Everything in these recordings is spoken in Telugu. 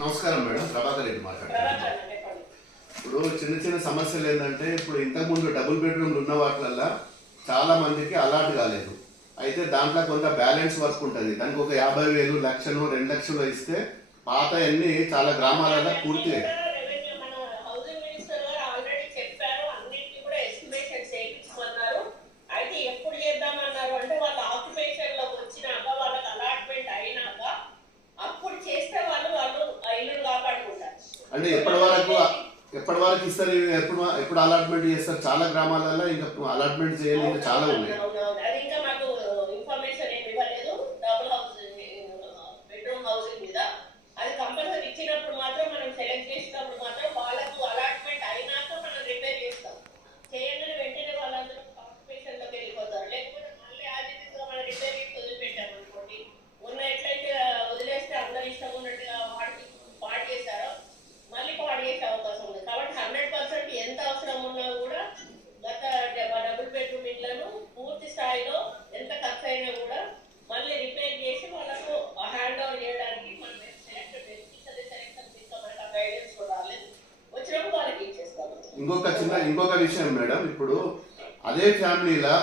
నమస్కారం మేడం, ప్రభాకర్ రెడ్డి మాట్లాడుతున్నాను. ఇప్పుడు చిన్న చిన్న సమస్యలు ఏంటంటే, ఇప్పుడు ఇంతకుముందు డబుల్ బెడ్రూమ్లు ఉన్న వాటిలల్లో చాలా మందికి అలాట్ కాలేదు. అయితే దాంట్లో కొంత బ్యాలెన్స్ వర్క్ ఉంటుంది. దానికి ఒక 50,000, 1,00,000, 2,00,000 ఇస్తే పాత అన్ని చాలా గ్రామాలలో పూర్తి అంటే ఎప్పటి వరకు ఇస్తారు, ఎప్పుడు అలాట్మెంట్ చేస్తారు? చాలా గ్రామాలలో ఇంకా అలాట్మెంట్ చేయలేదు, చాలా ఉన్నాయి. ఇంకొక విషయం మేడం, ఇప్పుడు అదే ఫ్యామిలీలో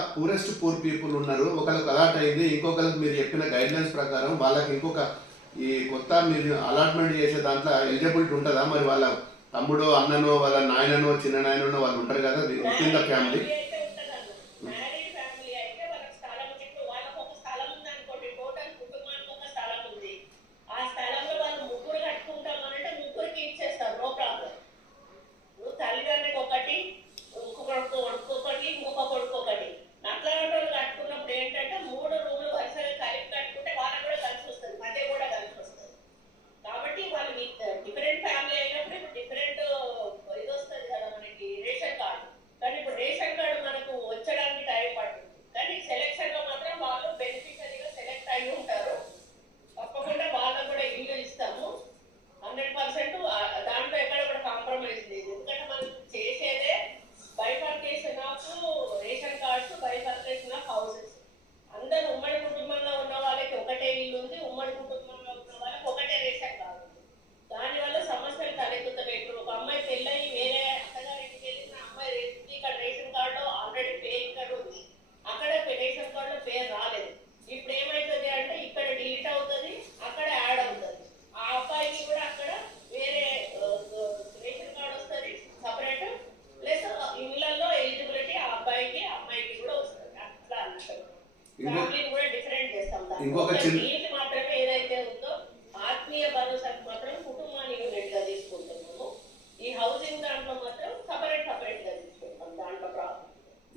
పూర్ పీపుల్ ఉన్నారు. ఒకరికి అలాట్ అయింది, ఇంకొకరికి మీరు చెప్పిన గైడ్లైన్స్ ప్రకారం వాళ్ళకి ఇంకొక ఈ కొత్త మీరు అలాట్మెంట్ చేసే దాంట్లో ఎలిజిబిలిటీ ఉంటుందా? మరి వాళ్ళ తమ్ముడో, అన్ననో, వాళ్ళ నాయననో, చిన్న నాయననో వాళ్ళు ఉంటారు కదా కింద ఫ్యామిలీ.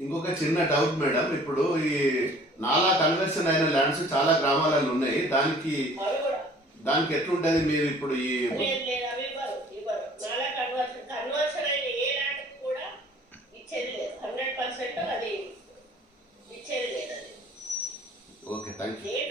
ఇంకొక చిన్న డౌట్ మేడం, ఇప్పుడు ఈ నాలా కన్వర్షన్ అయిన ల్యాండ్స్ చాలా గ్రామాలలో ఉన్నాయి. దానికి ఎట్లుంటది? మీరు ఇప్పుడు ఈ ఓకే, థ్యాంక్ యూ.